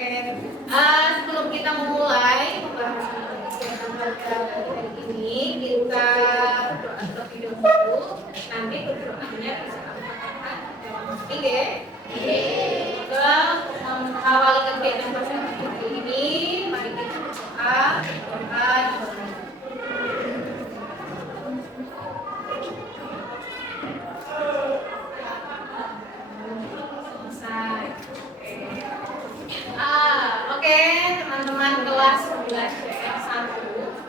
Sebelum kita memulai pembahasan kegiatan pada hari ini, kita berdoa terlebih dahulu. Nanti berdoanya bisa katakan dalam hati, ya. Semoga mengawali kegiatan pada hari ini, mari kita berdoa. Oke, teman-teman kelas 11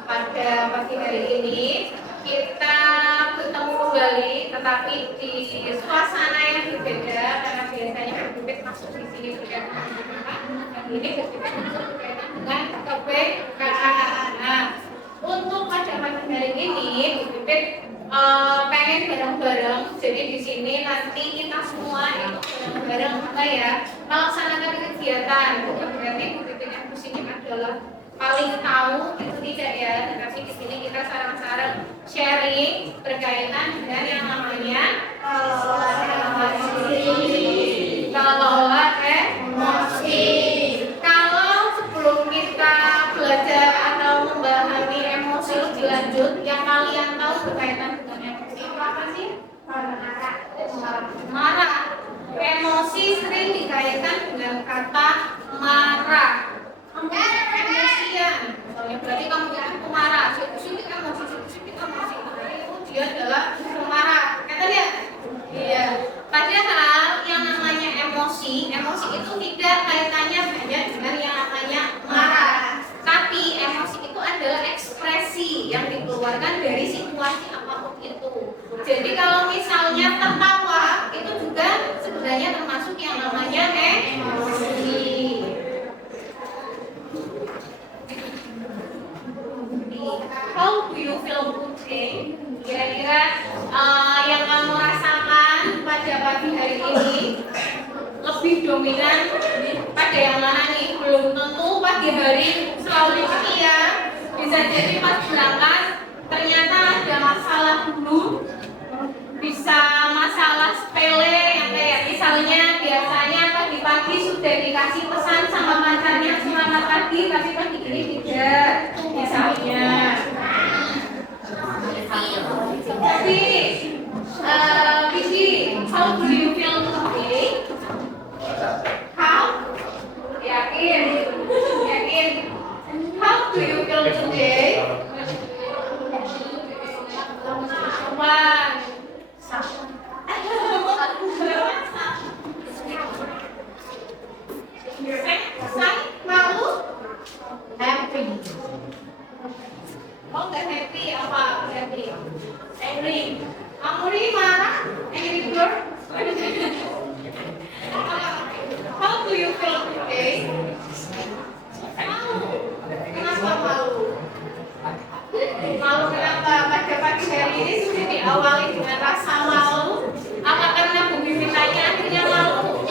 pada pagi hari ini kita bertemu kembali, tetapi di suasana yang berbeda karena biasanya berbeda masuk di sini berkaitan dengan ini berkaitan dengan kebekaan. Nah, untuk pada pagi hari ini Bibit pengen bareng-bareng. Jadi di sini nanti kita semua itu bareng-bareng apa ya melaksanakan kegiatan. Bukan berarti Bibit yang di sini adalah paling tahu, itu tidak ya. Tetapi di sini kita sarang-sarang sharing berkaitan dengan yang namanya kelola emosi. Kalau sebelum kita belajar atau memahami emosi lebih lanjut, yang kalian tahu berkaitan dengan emosi itu apa sih? Marah. Emosi sering dikaitkan dengan kata marah. Emosian. Misalnya berarti kamu itu marah. Sedikit emosi. Itu dia adalah marah. Kata dia? Iya. Padahal yang namanya emosi itu tidak kaitannya hanya dengan yang namanya marah. Tapi emosi itu adalah ekspresi yang dikeluarkan dari situasi apapun itu. Jadi kalau misalnya tertawa itu juga sebenarnya termasuk yang namanya emosi. How do you feel today? Kira-kira yang kamu rasakan pada pagi hari ini lebih dominan pada yang mana nih? Belum tentu pagi hari selalu setia. Bisa jadi pas berangkat ternyata ada masalah dulu. Bisa masalah sepele yang kayak misalnya biasanya pagi-pagi sudah dikasih pesan sama pacarnya selamat pagi, tapi pagi ini tidak. Misalnya jadi Vicky, how do you feel today? How? Yakin? How do you feel today? Wah, malu? Happy. Oh, nggak happy apa? Happy. Angry. Angry marah? Angry bird? How do you feel today? Malu. Kenapa malu? Malu kenapa? Pada pagi hari ini sudah diawali dengan rasa malu. Apa karena Bu Bibitanya akhirnya malu?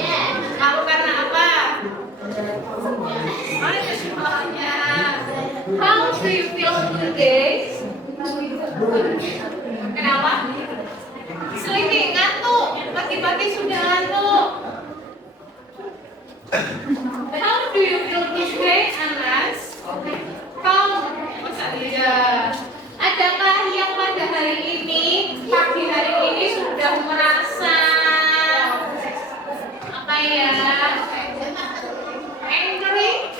Malu karena apa? Mana kesimpulannya? How do you feel today? Kenapa? Sleepy, ngantuk. Pagi-pagi sudah ngantuk. How do you feel today, Anas? Kau, masa iya? Adakah yang pada hari ini, pagi hari ini sudah merasa apa ya? Angry?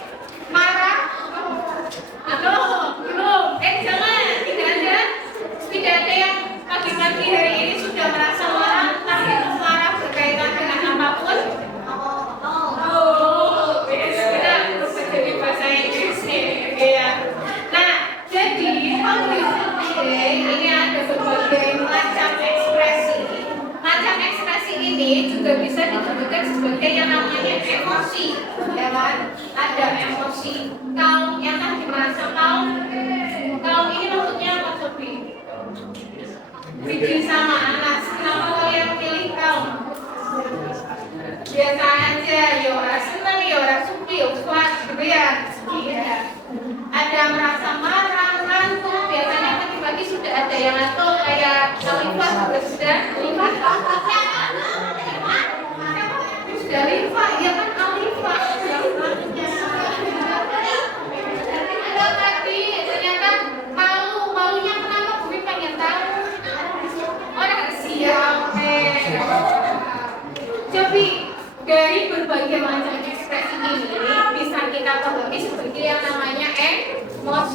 Marah? Belum. Jangan, tidak ada yang pagi-pagi hari ini sudah merasa marah. Entah itu marah berkaitan dengan apapun. Kita jadi bahasa Inggris ya. Nah, jadi ini ada berbagai macam ekspresi. Macam ekspresi ini juga bisa disebutkan sebagai yang namanya emosi, ya kan? Ada emosi. Kau yang tadi merasa kau ini maksudnya apa, Sofi? Bikin sama Anas. Kenapa kalian pilih kau? Biasa aja, ya orang senang, ya orang suka, ya kuat, gitu ya. Iya. Ada merasa marah, ngantuk. Biasanya pagi-pagi sudah ada yang ngantuk, kayak Alifah sudah. Sudah Alifah, ya kan Alifah.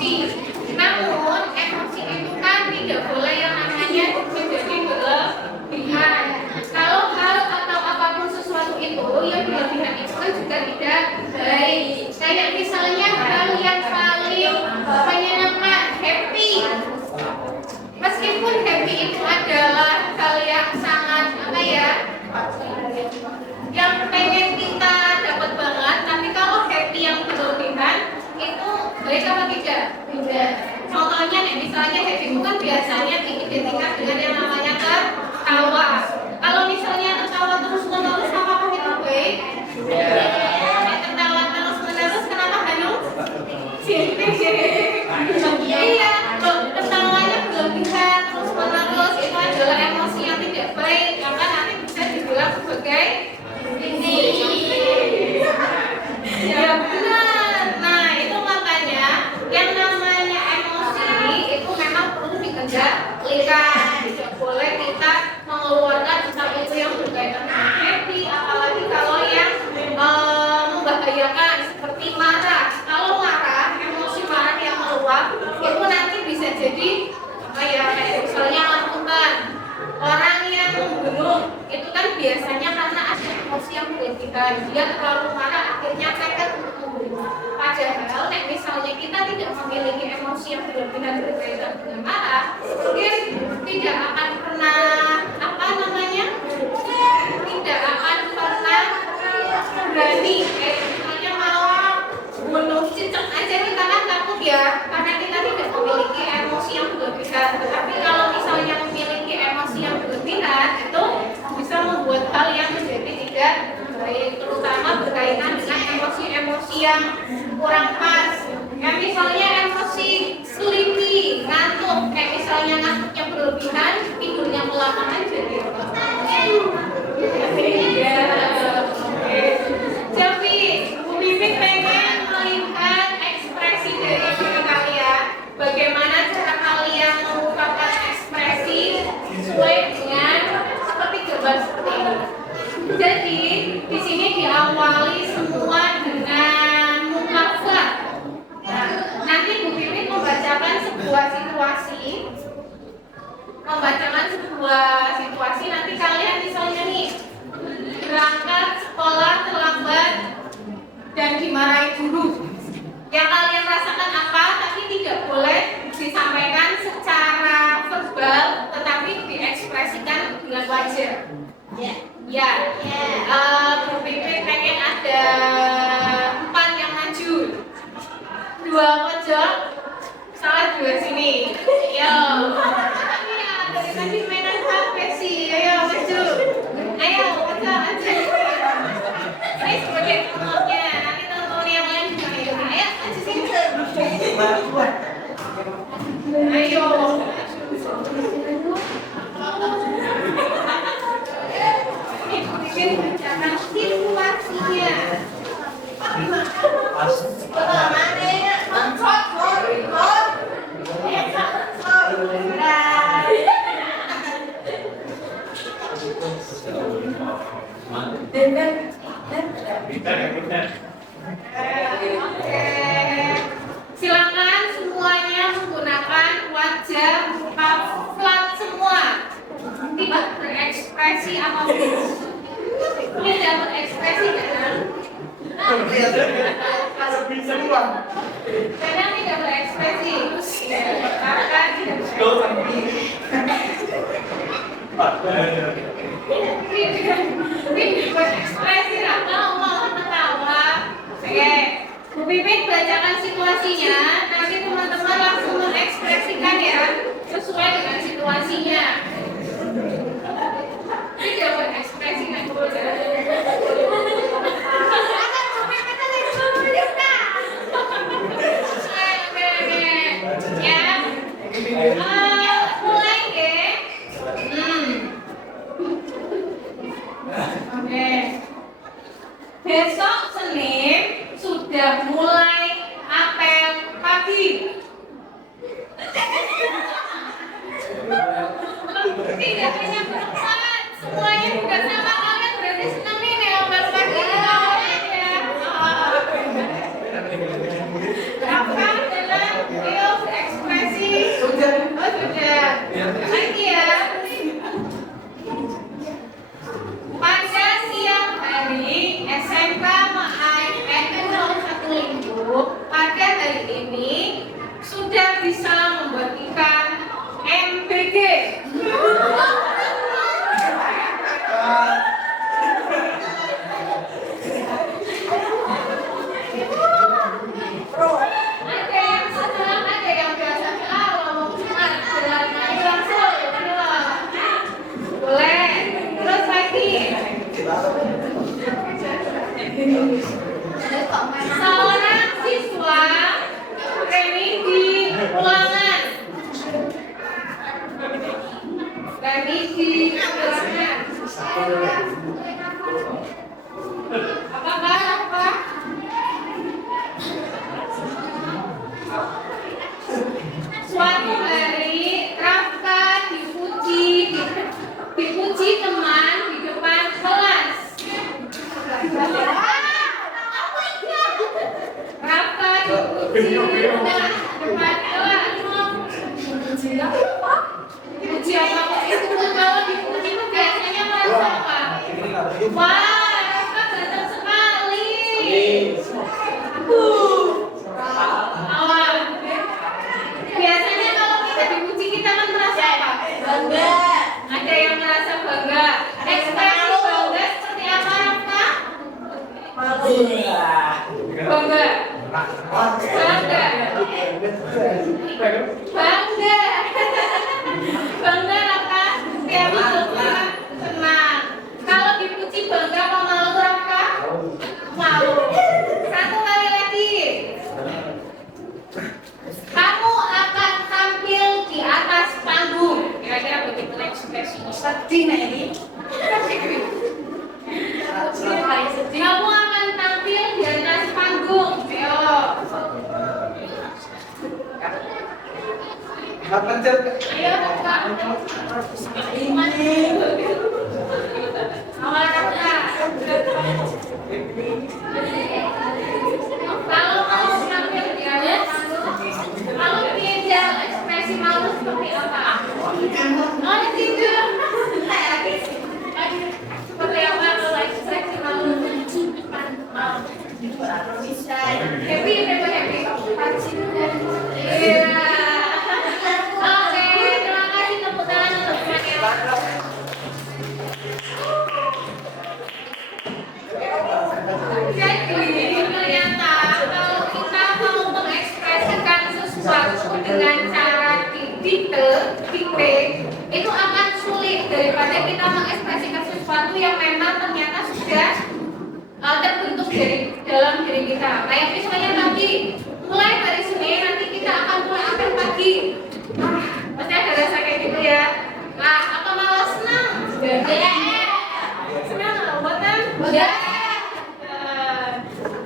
emosi. Namun emosi itu kan tidak boleh yang namanya menjadi berlebihan. Kalau hal atau apapun sesuatu itu yang berlebihan itu kan juga tidak baik. Kayak misalnya hal yang paling menyenangkan, happy. Meskipun happy itu adalah hal yang sangat yang pengen kita dapat banget, tapi kalau happy yang berlebihan itu baik apa tidak? Tidak. Contohnya nih, misalnya happy itu kan biasanya diidentikan dengan yang namanya ketawa. Kalau misalnya ketawa terus-menerus, apakah itu baik? Ketawa terus-menerus, kenapa Hanum? Iya, kalau ketawanya berlebihan terus-menerus itu adalah emosi yang tidak baik, maka nanti bisa dibilang sebagai ini. Ya benar. Nah itu makanya yang namanya emosi itu memang perlu dikendalikan. Tidak boleh kita mengeluarkan entah itu yang berkaitan dengan happy, apalagi kalau yang membahayakan seperti marah. Kalau marah, emosi marah yang meluap itu nanti bisa jadi kayak misalnya lakukan orang yang membunuh itu kan biasanya karena ada emosi yang berlebihan, dia terlalu marah akhirnya tekad untuk membunuh. Padahal misalnya kita tidak memiliki emosi yang berlebihan berkaitan dengan marah, mungkin tidak akan pernah tidak akan pernah berani kayak misalnya malah bunuh cicak aja kita kan takut ya, karena kita tidak memiliki emosi yang berlebihan. Tetapi kalau misalnya memiliki emosi yang berlebihan itu bisa membuat hal yang menjadi tidak baik, terutama berkaitan dengan emosi-emosi yang kurang pas. Kayak misalnya emosi sleepy, ngantuk, kayak misalnya ngantuknya berlebihan, tidurnya kelamaan jadi Jadi, Bu Pipit pengen melihat ekspresi dari diri kalian. Bagaimana cara kalian mengungkapkan ekspresi sesuai dengan seperti gambar seperti ini. Jadi, di sini diawali semua dengan mukafat. Nah, nanti Bu Pipit membacakan sebuah situasi, nanti kalian misalnya nih berangkat sekolah terlambat dan dimarahi guru. Yang kalian rasakan apa? Tapi tidak boleh disampaikan secara verbal, tetapi diekspresikan dengan wajah. Bu Pipit pengen ada 4 yang maju, 2 pojok, salah 2 sini. Yo. Dari tadi mainan HP sih. Ayo maju. Ayo maju. Ini sebagai penontonnya. Nanti tonton yang lain juga ya. Ayo maju sini. Ayo. Ini bicara situasinya. Silakan semuanya menggunakan wajah muka flat semua, tidak berekspresi apapun. Tidak berekspresi kadang tidak berekspresi, maka tidak berekspresi mau ketawa. Oke, Bu Pipit bacakan situasinya, nanti teman-teman langsung mengekspresikan ya sesuai dengan situasinya. Tidak berekspresi nggak boleh. Mulai deh. Oke. Besok Senin sudah mulai apel pagi. Tidak hanya berempat, semuanya juga sama kalian berarti senang nih apel pagi ya. Apa adalah Depan dua. Puji apa? Itu kalau dipuji itu biasanya merasa apa? Wah, Rafa ganteng sekali. Awal. Biasanya kalau kita dipuji kita kan merasa apa? Bangga. Ada yang merasa bangga. Ekspresi bangga seperti apa, Rafa? Bangga. Bangga Raka, kayak gitu senang. Kalau dipuji bangga apa malu Raka? Malu. Satu kali lagi. Kamu akan tampil di atas panggung. Kira-kira begitu ekspresinya. Sedih nih ini. Kamu akan tampil di atas panggung. Ayo. Ayo, Kak. Awal Kak. Kalau kamu tampil di atas panggung, kalau tidak ekspresi malu seperti apa? Oh, tidak. Seperti apa kalau ekspresi malu? Happy. Iya. Oke, terima kasih tepuk tangan untuk semuanya. Jadi ternyata kalau kita mau mengekspresikan sesuatu dengan cara didikte, itu akan sulit daripada kita mengekspresikan sesuatu yang memang ternyata sudah terbentuk dari dalam diri kita. Kayak misalnya tadi, mulai dari sini nanti kita akan mulai apel pagi. Pasti ada rasa kayak gitu ya. Nah, apa malah senang? Senang atau buatan?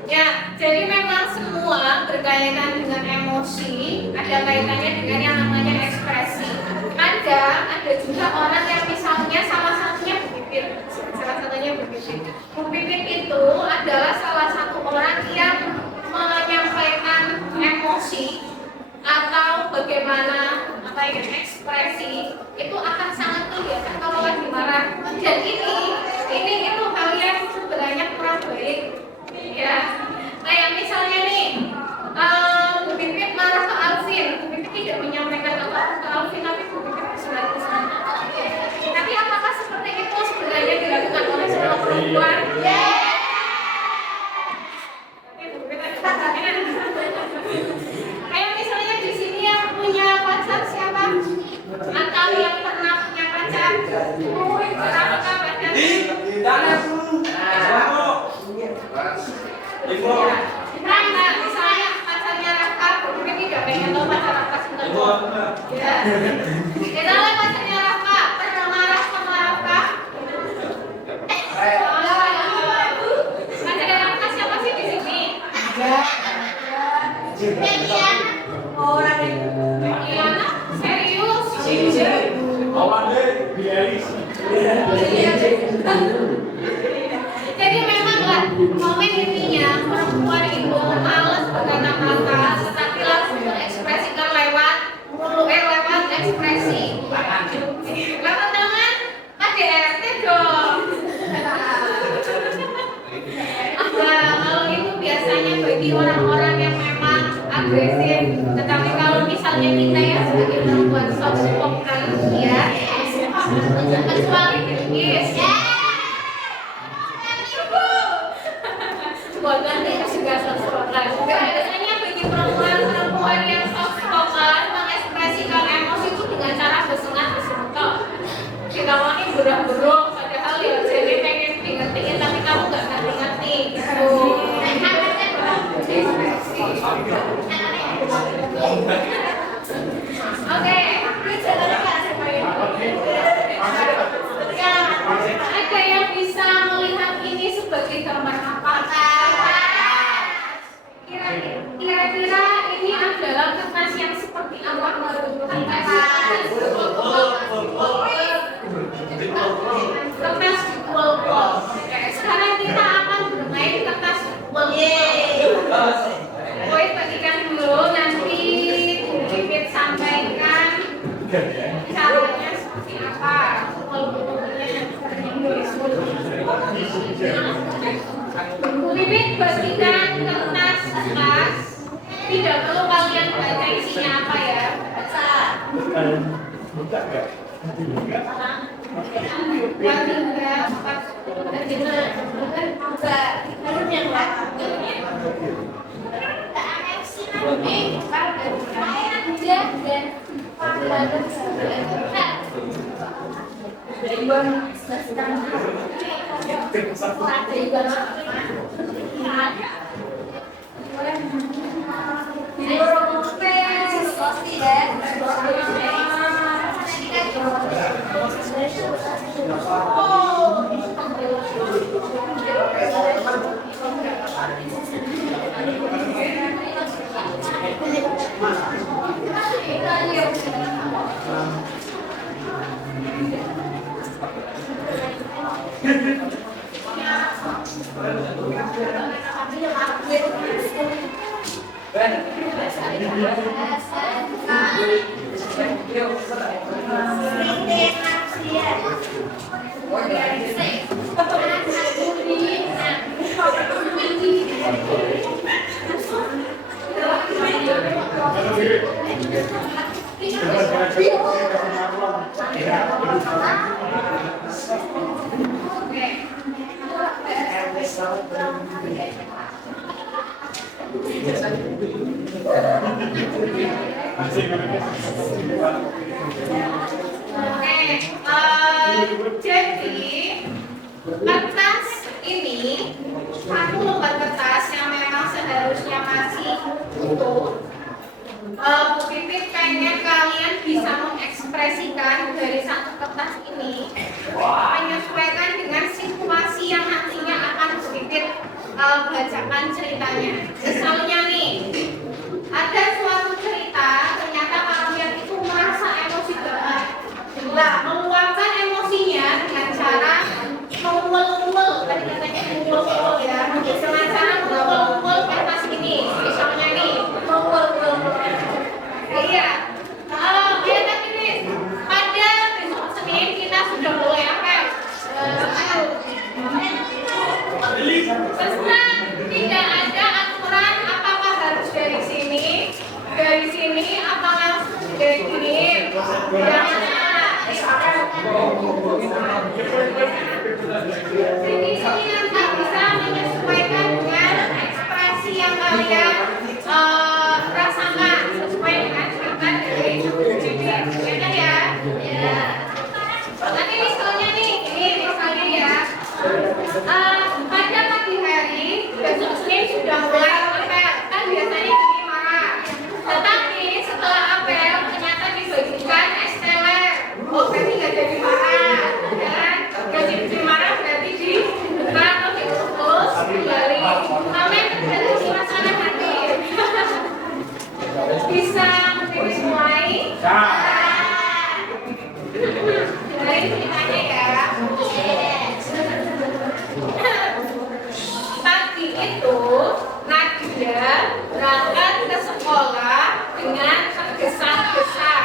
Ya, jadi memang semua berkaitan dengan emosi, ada kaitannya dengan yang namanya ekspresi. Ada juga orang yang misalnya salah satunya Bu Pipit itu adalah salah satu orang yang menyampaikan emosi atau bagaimana ekspresi itu akan sangat kelihatan kalau lagi marah. Dan ini itu hal yang sebenarnya kurang baik. Ya, kayak misalnya nih, Bu Pipit marah ke Alvin. Bu Pipit tidak menyampaikan apa-apa ke Alvin, tapi Bu Pipit kesana. Tapi apakah seperti itu sebenarnya dilakukan oleh semua perempuan? Kayak misalnya di sini yang punya pacar siapa? Atau yang pernah punya pacar? Berapa pacar? Nah, misalnya pacarnya Raka, mungkin tidak pengen tahu pacar Raka sebentar. Ya. Misalnya pacarnya Raka pernah marah sama Raka. Pacarnya Raka siapa sih di sini? Diana, serius? Jadi memanglah momen intinya perempuan itu malas berkata-kata, tetapi langsung mengekspresikan lewat ekspresi. Lewat tangan, KDRT dong. Kalau itu biasanya bagi orang-orang yang memang agresif, tetapi kalau misalnya kita ya sebagai perempuan soft spoken ya, kecuali Bilqis. Bukan itu juga soft spoken. Biasanya bagi perempuan yang soft spoken mengekspresikan emosi itu dengan cara bersengat-bersengat. Kita wangi berang-berang, padahal ya jadi pengen ngertiin tapi kamu nggak ngerti gitu. Oke, ada yang bisa melihat ini sebagai gambar apa? Kira-kira ini adalah kertas yang seperti apa? Kertas pulpen. Sekarang kita akan bermain kertas pulpen. Bagikan dulu. Jadi kertas ini satu lembar kertas yang memang seharusnya masih utuh. Bu Pipit pengen kalian bisa mengekspresikan dari satu kertas ini, menyesuaikan dengan situasi yang nantinya akan Bu Pipit bacakan ceritanya. Misalnya nih, ada suatu cerita, ternyata kalian itu merasa emosi banget. Nah, meluapkan emosinya dengan cara mengumel-umel, tadi katanya mengumel-umel ya, dengan cara mengumel-umel kertas ini. Misalnya nih, mengumel-umel. Iya, kayak tadi nih, pada besok Senin kita sudah mulai apel. Pesan, tidak ada aturan apakah harus dari sini, apa langsung dari sini. Jadi ini nanti bisa menyesuaikan dengan ekspresi yang kalian rasakan sesuai dengan cerita dari beda ya. Nanti misalnya nih, ini misalnya ya. Pada pagi hari besok Senin sudah mulai apel, kan biasanya gini marah. Tetapi setelah apel ternyata dibagikan es teler. Oh, berarti nggak jadi marah, kan? Nggak jadi marah berarti dibuka atau dikukus kembali. Namanya terjadi suasana hati. Bisa mulai? Dari ceritanya ya. Pagi itu Nadia berangkat ke sekolah dengan tergesa-gesa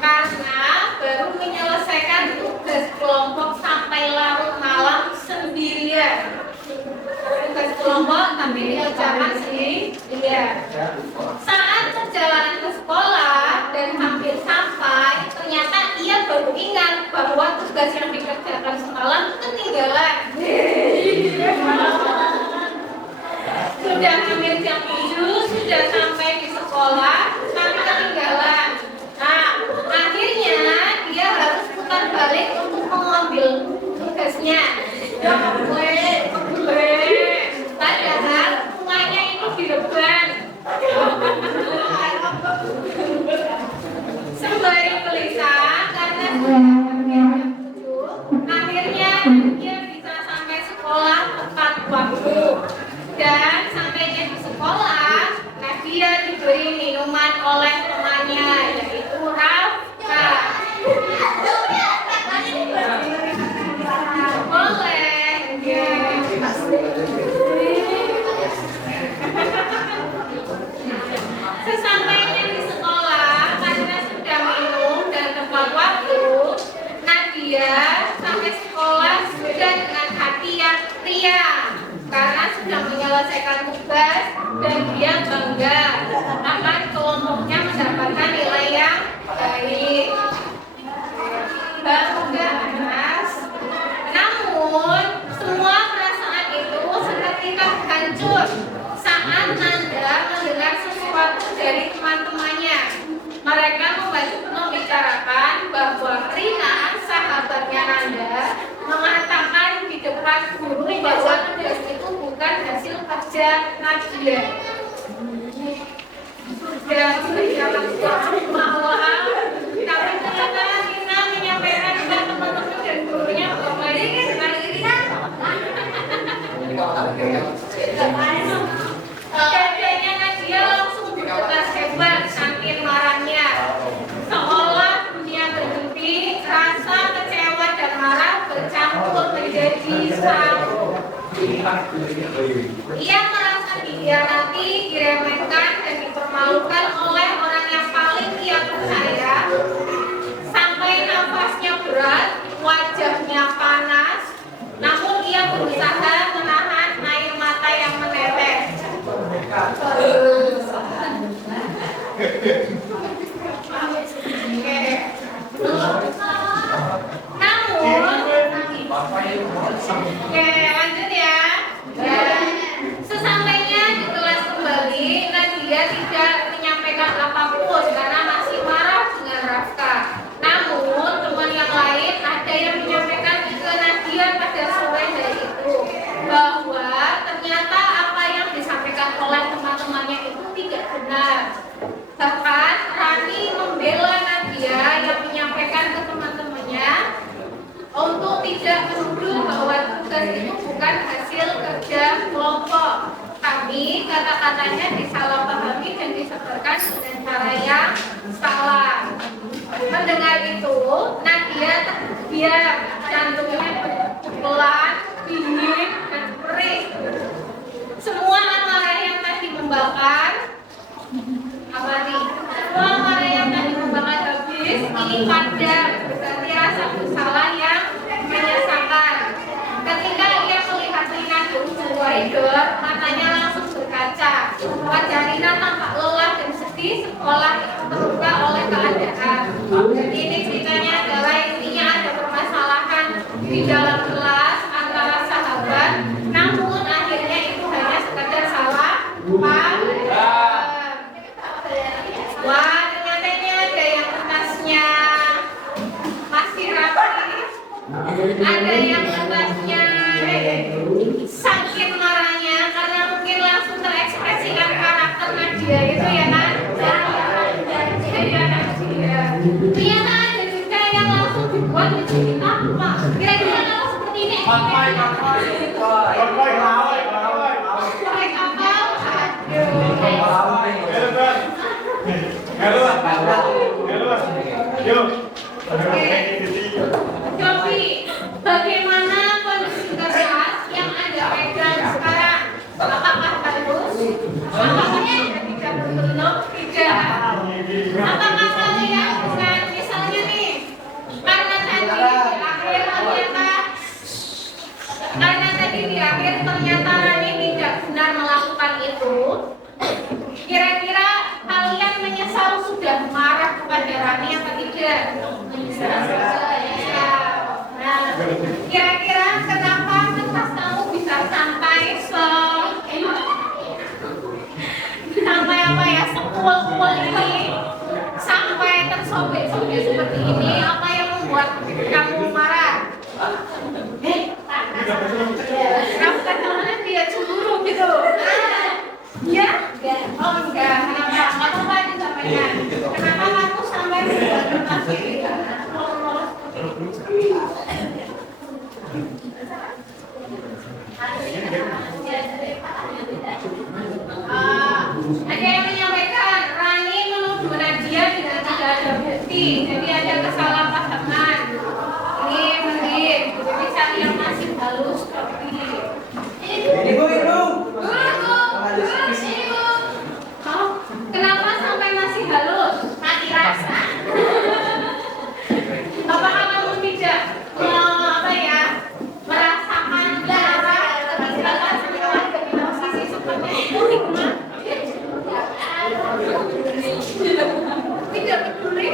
karena baru menyelesaikan tugas kelompok sampai larut malam sendirian. Tugas kelompok tapi dikerjakan sendirian. Saat perjalanan ke sekolah dan hampir sampai, ternyata ia baru ingat bahwa tugas yang dikerjakan semalam ketinggalan. Sudah hampir jam 7, sudah sampai di sekolah, tapi ketinggalan. Nah, akhirnya dia harus putar balik untuk mengambil tugasnya. Padahal semuanya itu direban. Sembari gelisah karena sudah jam 7, akhirnya dia bisa sampai sekolah tepat waktu. Dan sampainya di sekolah, Nadia diberi minuman oleh temannya, yaitu Rafka. Boleh, sesampainya di sekolah, karena sudah minum dan tepat waktu, Nadia sampai sekolah sudah dengan hati yang riang karena sudah menyelesaikan tugas dan dia bangga akan kelompoknya mendapatkan nilai yang baik. surat guru bahwa tugas itu bukan hasil kerja Nadia. Sudah berjalan selama tapi ternyata Nina menyampaikan kepada teman-teman dan gurunya bahwa ini kerjanya Nadia langsung bergegas hebat saking marahnya, seolah dunia berhenti. Rasa kecewa dan marah bercampur menjadi satu. Ia merasa dikhianati, diremehkan dan dipermalukan oleh orang yang paling ia percaya, sampai nafasnya berat, wajahnya panas, namun ia berusaha menahan air mata yang menetes. Lanjut ya. Sesampainya di kelas kembali, Nadia tidak menyampaikan apapun karena masih marah dengan Rafka. Namun teman yang lain ada yang menyampaikan ke Nadia pada sore hari itu bahwa ternyata apa yang disampaikan oleh teman-temannya itu tidak benar. Bahkan Rani membela Nadia yang menyampaikan ke teman-temannya untuk tidak menuduh bahwa tugas itu bukan hasil kerja kelompok, tapi kata-katanya disalahpahami dan disebarkan dengan cara yang salah. Mendengar itu, Nadia terdiam, jantungnya berpukulan, dingin dan perih. Semua amarah yang tadi membakar, semua amarah yang tadi membakar habis, ini padam berganti rasa bersalah yang menyesakan. Ketika ia melihat Rina di ujung koridor, matanya langsung berkaca. Wajah Rina tampak lelah dan sedih sekolah itu terluka oleh keadaan. Dan ini ceritanya adalah intinya ada permasalahan di dalam kelas antara sahabat, namun akhirnya itu hanya sekedar salah paham. Wah, ternyata ini ada yang kertasnya masih rapi, ada yang kertasnya sakit marahnya karena mungkin langsung terekspresikan karakter Nadia itu ya kan. Ternyata ada juga yang langsung dibuat menjadi tampak. Kira-kira kalau seperti ini pakai kapal. Jopi, bagaimana kondisi keras yang Anda pegang sekarang? Apakah bagus? Apakah tidak berbentuk? Tidak. Apakah kalian bukan misalnya nih, karena tadi di akhir ternyata Rani tidak benar melakukan itu. Kira-kira kalian menyesal sudah marah kepada Rani atau tidak? Menyesal. Nah, kira-kira kenapa kertas kamu bisa sampai apa ya, sepul-pul ini, sampai tersobek-sobek seperti ini? Apa yang membuat kamu marah? Rafka temannya dia cemburu gitu. Ya? Oh enggak, kenapa? Apa disampaikan? Kenapa kamu sampai membuat kertas ini? Ada yang menyampaikan Rani menuduh Nadia dengan tidak ada bukti, jadi ada kesalahpahaman. Ini jadi cari yang masih halus tapi Ibu. Kenapa sampai masih halus? Mati rasa. Apakah kamu tidak merasakan darah ketika kamu ada di posisi seperti itu? Tidak peduli.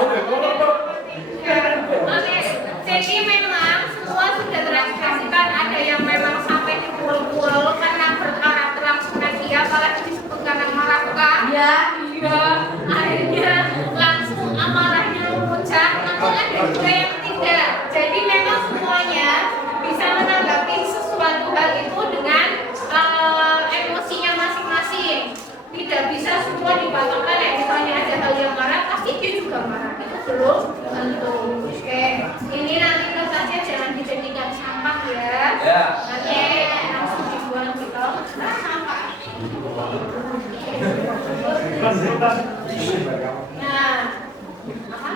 Oke, jadi memang semua sudah terekspresikan. Ada yang memang sampai dipukul-pukul karena berkarakter langsung dia, apalagi disebut karena marahkah? Iya. Akhirnya langsung amarahnya memuncak. Namun ada juga yang tidak. Jadi memang semuanya bisa menanggapi sesuatu hal itu dengan emosinya masing-masing. Tidak bisa semua dipatokkan ya, misalnya ada hal yang marah, pasti dia juga marah. Itu belum tentu. Oke, ini nanti kertasnya jangan dijadikan sampah ya. Nanti langsung dibuang gitu. Sampah. Nah, apa?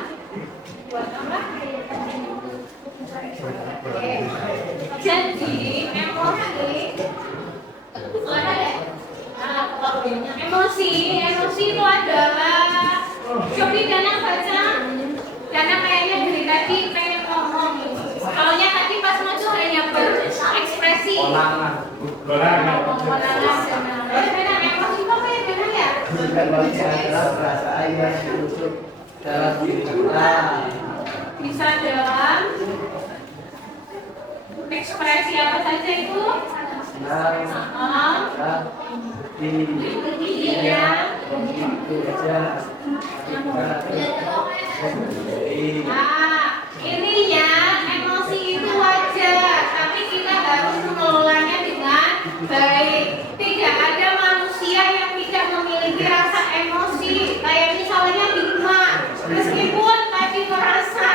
Buat apa? Oke. Jadi emosi emosi itu adalah coba Danang baca. Danang kayaknya dari tadi pengen ngomong. Soalnya tadi pas maju hanya berekspresi. Danang emosi itu apa ya Danang ya? Emosi adalah perasaan yang diusuk dalam diri kita. Bisa dalam ekspresi apa saja itu? Iya. Itu aja. Nah, ininya emosi itu wajar, tapi kita harus mengelolanya dengan baik. Tidak ada manusia yang tidak memiliki rasa emosi. Kayak misalnya Bima, meskipun tadi merasa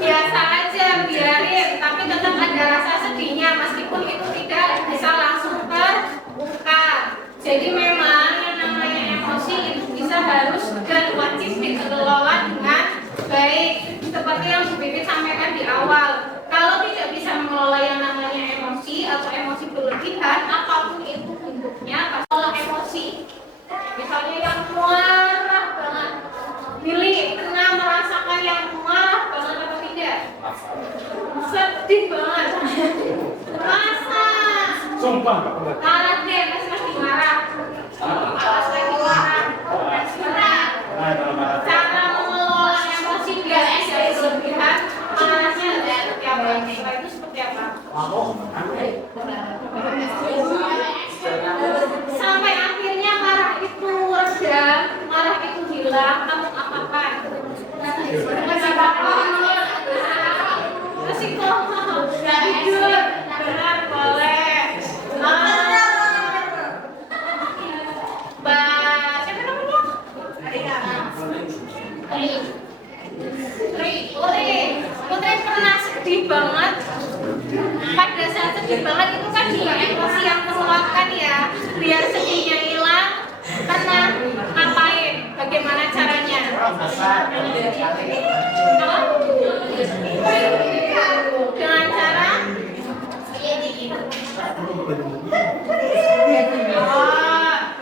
biasa aja, biarin, tapi tetap ada rasa sedihnya, meskipun itu tidak bisa langsung terbuka. Jadi memang yang namanya emosi itu bisa harus dan wajib dikelola dengan baik, seperti yang Bu Bibi sampaikan di awal. Kalau tidak bisa mengelola yang namanya emosi atau emosi berlebihan, apapun itu bentuknya, kelola emosi. Misalnya yang marah banget, Billy pernah merasakan yang marah banget atau tidak? Sedih banget, merasa. Sumpah. Marah deh, masih marah. Pas lagi marah, marah. Cara mengelola emosi biar tidak berlebihan, marahnya seperti apa? Setelah itu seperti apa? Sampai akhirnya marah itu reda, marah itu hilang, kamu apakan? Kasih kok, jujur, benar boleh. Siapa namanya? Putri pernah sedih banget. Pada saat sedih banget itu kan juga emosi yang meluapkan ya. Biar sedihnya hilang, pernah ngapain? Bagaimana caranya? Dengan cara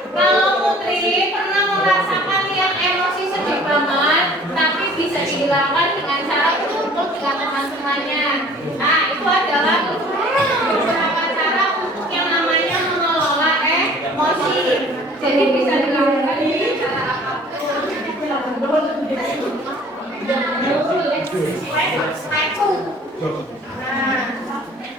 kalau Putri pernah merasakan yang emosi sedih banget, tapi bisa dihilangkan dengan cara berkumpul dengan teman-temannya. Nah, itu adalah beberapa cara untuk yang namanya mengelola emosi. Jadi bisa dilakukan di cara apapun. Nah,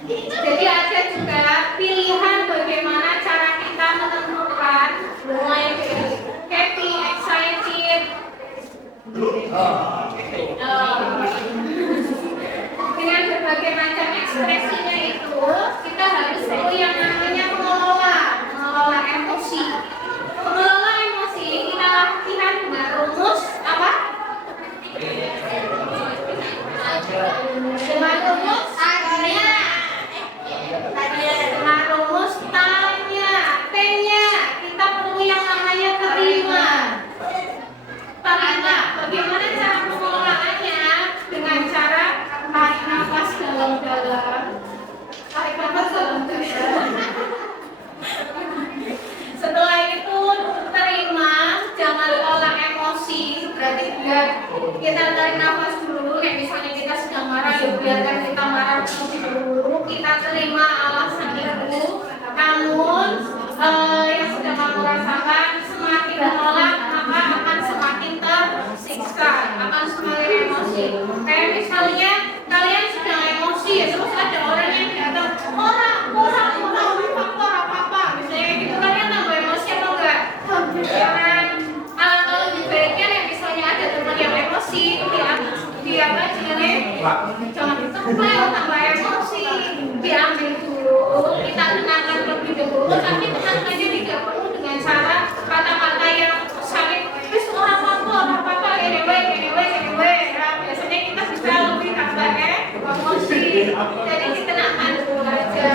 jadi ada juga pilihan bagaimana cara kita menentukan mulai dari happy, excited, dengan berbagai macam ekspresinya itu kita harus tahu yang namanya mengelola emosi. Mengelola emosi kita lakukan dengan rumus apa? Dengan rumus tanya. Dengan rumus tanya, T-nya kita perlu yang namanya terima. Terima. Bagaimana cara pengelolaannya? Dengan cara tarik nafas dalam-dalam. Tarik nafas dalam-dalam. Setelah itu terima, jangan olah emosi. Berarti kita tarik nafas dulu. Kayak misalnya kita sedang marah, ya biarkan kita marah dulu. Kita terima alasan itu. Namun yang sedang kamu rasakan semakin menolak maka akan semakin di apa sih jangan ditempel tambah emosi, diambil dulu, kita tenangkan terlebih dahulu, tapi tenangkannya tidak perlu dengan cara kata-kata yang saling terus orang apa anyway, biasanya kita bisa lebih tambah emosi, jadi ditenangkan dulu aja.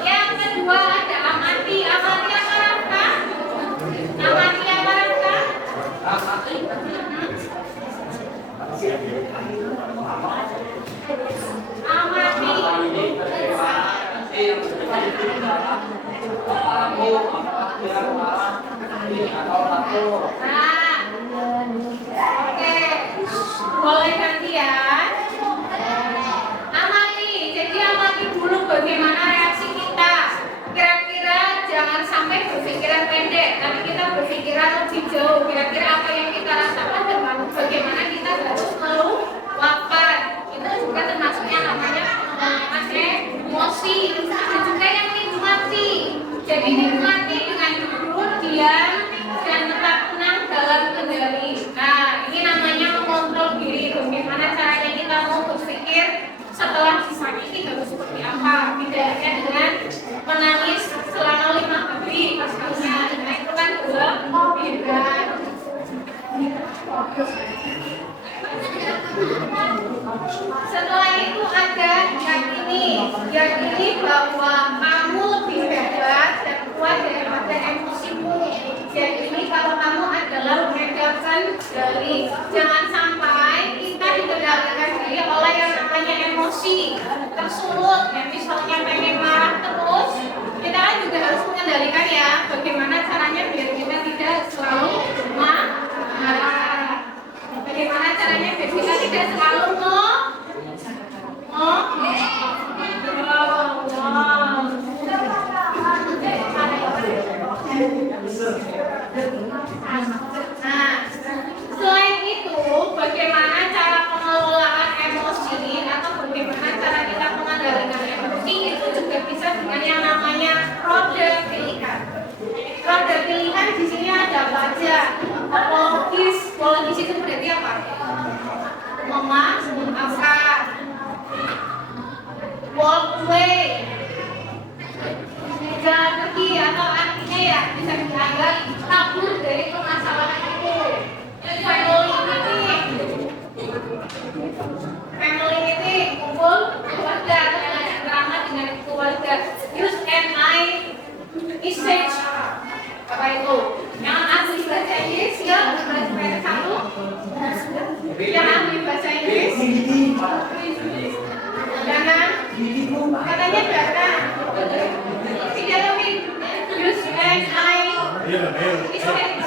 Yang kedua ada amati apa Rafka? Amati apa Rafka? Oke, boleh gantian. Amati, jadi amati dulu bagaimana reaksi kita. Kira-kira jangan sampai berpikiran pendek, tapi kita berpikiran lebih jauh. Kira-kira apa yang kita rasakan dan bagaimana kita harus meluapkan. Itu juga termasuk yang namanya emosi. Dan juga yang nikmati. Jadi nikmati dengan duduk, diam, dan tetap tenang dalam kendali. Nah, ini namanya mengontrol diri. Bagaimana caranya kita mau berpikir setelah disakiti harus seperti apa? Tidak hanya dengan menangis selama 5 hari pasalnya. Nah, itu kan beda. Setelah itu ada yakini bahwa kamu lebih hebat dan kuat daripada emosimu. Yakini kalau kamu adalah mengendalikan diri. Jangan sampai kita dikendalikan diri oleh yang namanya emosi tersulut. Ya, misalnya pengen marah terus, kita kan juga harus mengendalikan ya. Bagaimana caranya biar kita tidak selalu marah. Bagaimana caranya biar kita tidak selalu Nah, selain itu, bagaimana cara pengelolaan emosi atau bagaimana cara kita mengendalikan emosi itu juga bisa dengan yang namanya roda pilihan. Roda pilihan di sini ada apa aja? Logis itu berarti apa? Memaafkan, walk away, jalan pergi atau artinya ya bisa dianggap kabur dari permasalahan itu. Family meeting, kumpul keluarga dengan drama dengan keluarga. Use NI message apa itu? Yang asli bahasa Inggris ya, bahasa satu. Yang ahli bahasa Inggris. Jangan katanya data. Tidak lebih use NI message.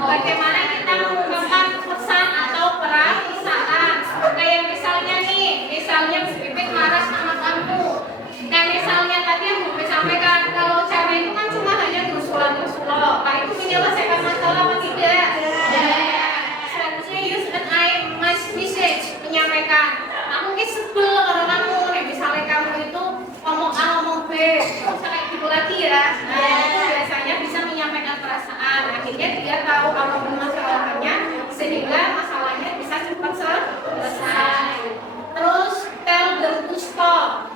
Bagaimana kita mengungkapkan pesan atau perasaan? Kayak misalnya Bibit marah sama kamu. Dan misalnya tadi yang Bibit sampaikan kalau cewek itu kan cuma hanya bersuara. Nah, itu menyelesaikan masalah apa tidak? Selanjutnya use an I message menyampaikan. Kamu ini sebel kalau kamu misalnya kamu itu ngomong A ngomong B, terus kayak gitu lagi ya. Nah, itu biasanya bisa menyampaikan perasaan. Akhirnya dia tahu apa permasalahannya sehingga masalahnya bisa cepat selesai. Terus tell them to stop.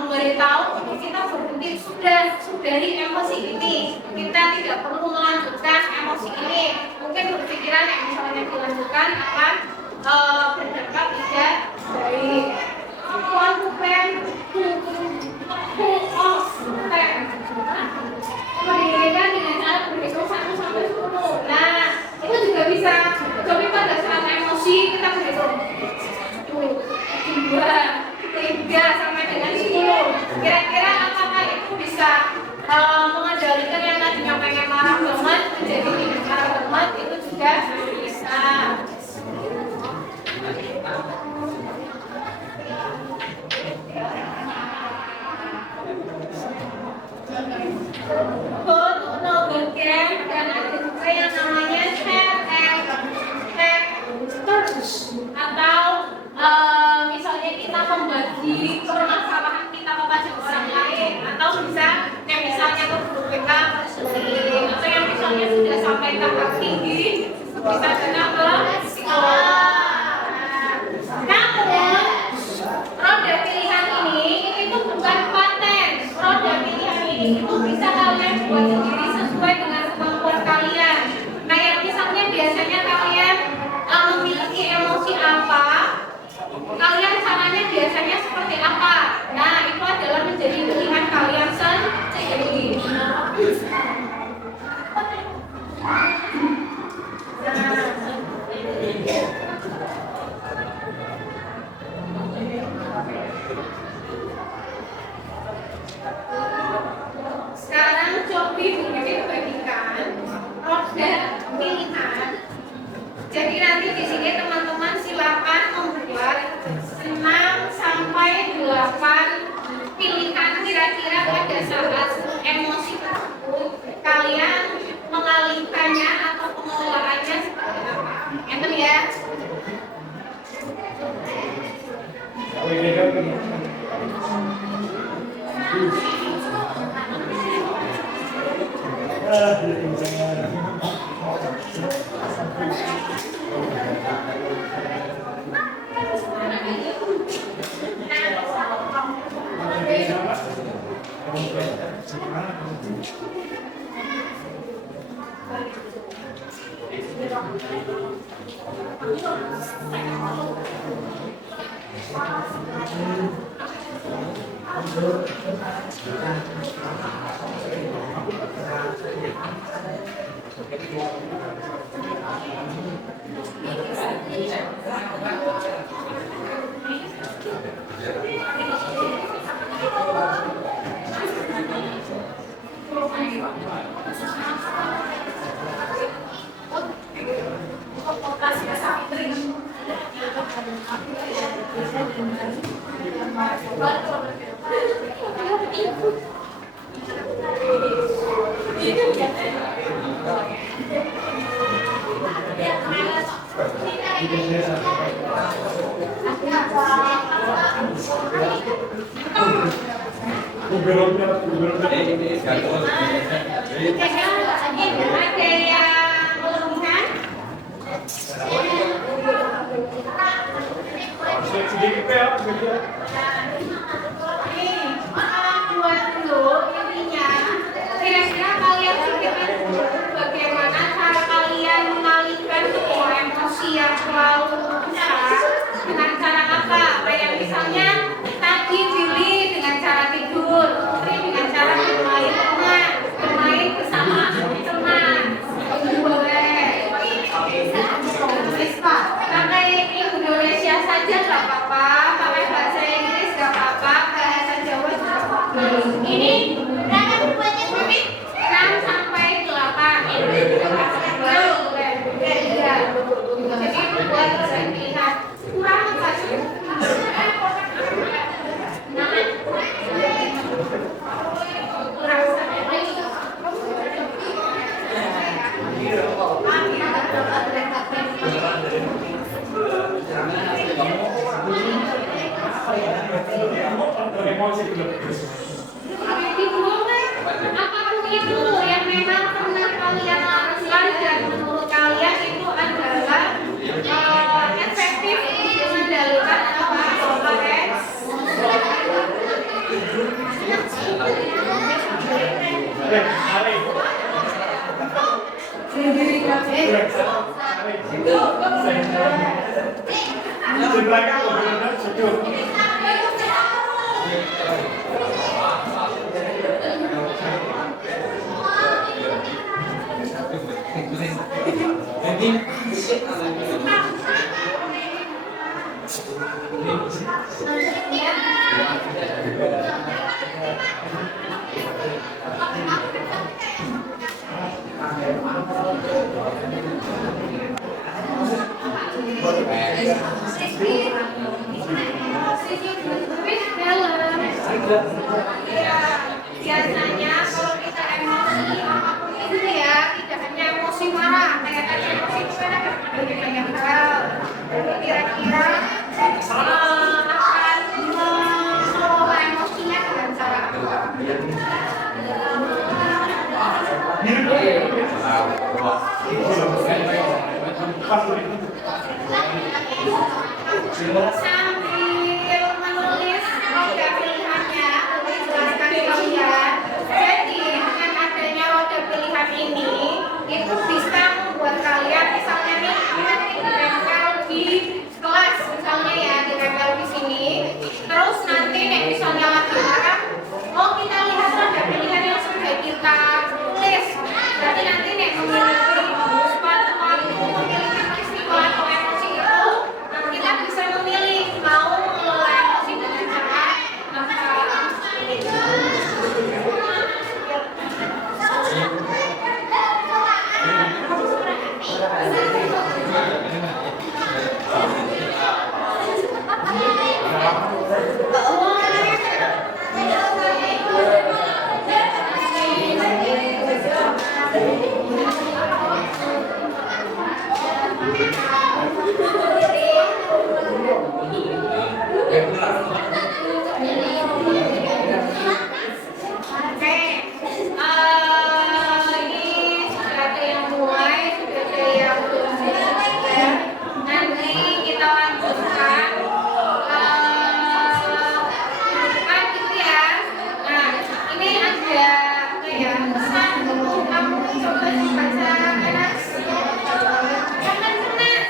Memberitahu kita berhenti, sudahi emosi ini. Kita tidak perlu melanjutkan emosi ini. Mungkin berpikiran yang misalnya dilanjutkan akan berdampak tidak baik. One to pen, two off, pen. Berdirikan dengan cara berhitung 1 sampai 10. Nah, itu juga bisa. Tapi pada saat emosi kita berhitung 1, 2, 3 sampai dengan 10. Kira-kira apakah itu bisa mengendalikan yang tadinya pengen marah banget menjadi tidak marah banget? Itu juga bisa. Go to another game dan ada juga yang namanya share atau misalnya kita membagi permasalahan kita kepada orang lain atau bisa kayak misalnya ke grup WA tahap tinggi bisa kena ke psikolog. Namun roda pilihan ini itu bukan paten. Roda pilihan ini itu bisa kalian buat sendiri sesuai dengan kemampuan kalian. Kayak misalnya biasanya kalian memiliki emosi apa, kalian caranya biasanya seperti apa. Nah, itu adalah menjadi pilihan kalian sendiri. Sekarang coba bagikan roda pilihan. Jadi nanti di sini teman-teman silakan membuat 6 sampai 8 pilihan kira-kira pada saat emosi tersebut kalian mengalihkannya atau pengelolaannya seperti apa. Enten ya. Kira-kira kalian pikirkan bagaimana cara kalian mengalihkan semua emosi yang terlalu besar dengan cara apa? Kayak misalnya tadi Billy dengan cara tidur, Tri dengan cara bermain teman, bermain bersama teman. Boleh. Pakai Indonesia saja nggak apa-apa, pakai bahasa Inggris nggak apa-apa, bahasa Jawa juga apa-apa. Ini 6 sampai 8. Iya. Jadi buat pilihan kurang apa sih? Apapun itu yang memang pernah kalian lakukan dan menurut kalian itu adalah efektif untuk mengendalikan apa biasanya kalau kita emosi apapun itu ya, tidak hanya emosi marah, kayak tadi emosi itu kan ada banyak hal. Kira-kira akan mengelola emosinya dengan cara apa? Sambil menulis roda pilihannya, menjelaskan kalian. Jadi dengan adanya roda pilihan ini, itu bisa membuat kalian misalnya nih ditempel di kelas, misalnya ya ditempel di sini. Terus nanti nek misalnya lagi marah, oh kita lihat roda pilihan yang sudah kita tulis. Berarti nanti nek memiliki suatu waktu memiliki peristiwa atau emosi itu, kita bisa memilih mau mengelola emosi dengan cara apa. Oke, ini sudah ada yang mulai, sudah ada yang belum selesai. Nanti kita lanjutkan, kan gitu ya. Nah, ini ada apa ya? Pesan untuk kamu coba baca Anas. Jangan Anas.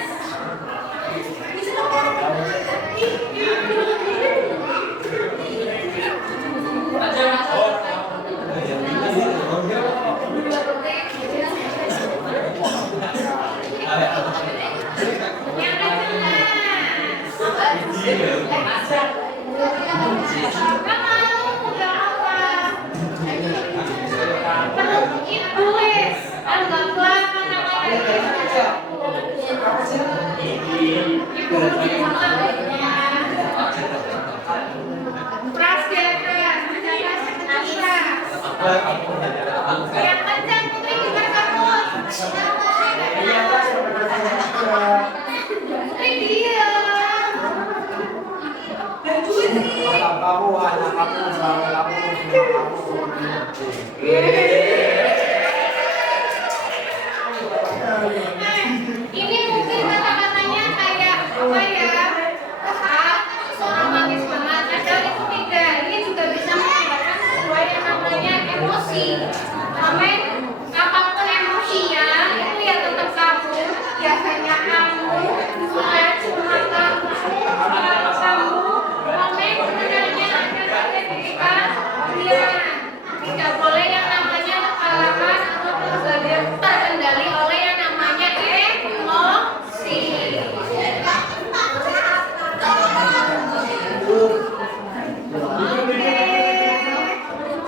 Yang kencang Putri juga kabur. Putri diam. Kamu anak kamu sama kamu. Ini mungkin kata-katanya kayak apa ya? Seorang manis banget. Padahal itu tidak. Ini juga bisa menggambarkan sesuai yang namanya emosi. Namanya apapun emosinya itu ya tetap kamu. Ya hanya kamu. Bukan cuma kamu. Momen sebenarnya ada ketika dia tidak boleh yang namanya kekalahan atau terkendali oleh yang namanya emosi. Oke,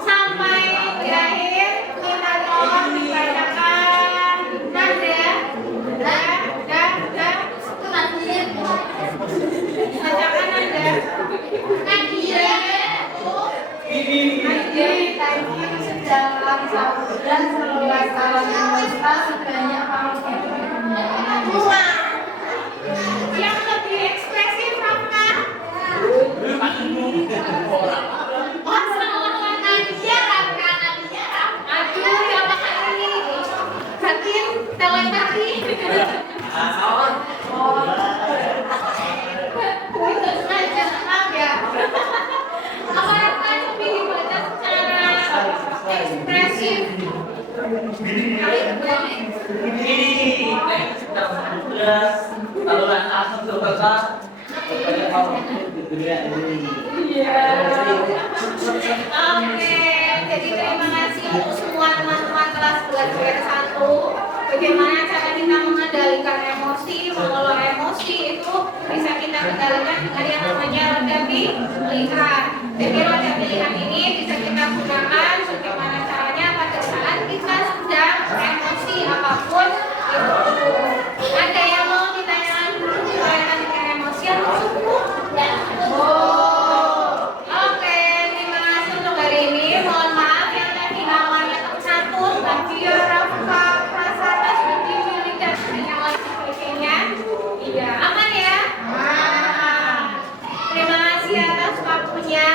sampai di akhir minta tolong dibacakan nada, bacakan nada. Nadia, tadi sedalam samudra seluas alam semesta sebanyak dua. Yang lebih ekspresif apa? Oh, salah Nadia, Nadia. Aduh, ya makan ini. Hakim telepati. Itu sengaja maaf ya. Apakah lebih dibaca secara ekspresif? Saluran asam terbesar pokoknya kalau di dunia ini. Oke, jadi terima kasih untuk semua teman-teman kelas belajar 1. Bagaimana cara kita mengendalikan emosi, mengelola emosi itu bisa kita kendalikan dengan yang namanya roda pilihan. Jadi roda pilihan ini bisa kita gunakan bagaimana caranya pada saat kita sedang emosi apapun itu. Ada yang mau ditanyakan dulu berkaitan dengan emosi atau suku? Oh, oke, terima kasih untuk hari ini. Mohon maaf yang tadi namanya tersatu, tapi Rafa, Prasata, Suci, Milik, dan yang lain sebagainya. Iya, aman ya? Terima kasih atas waktunya.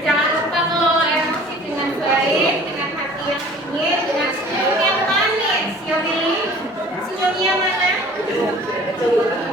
Jangan lupa kelola emosi dengan baik. Itu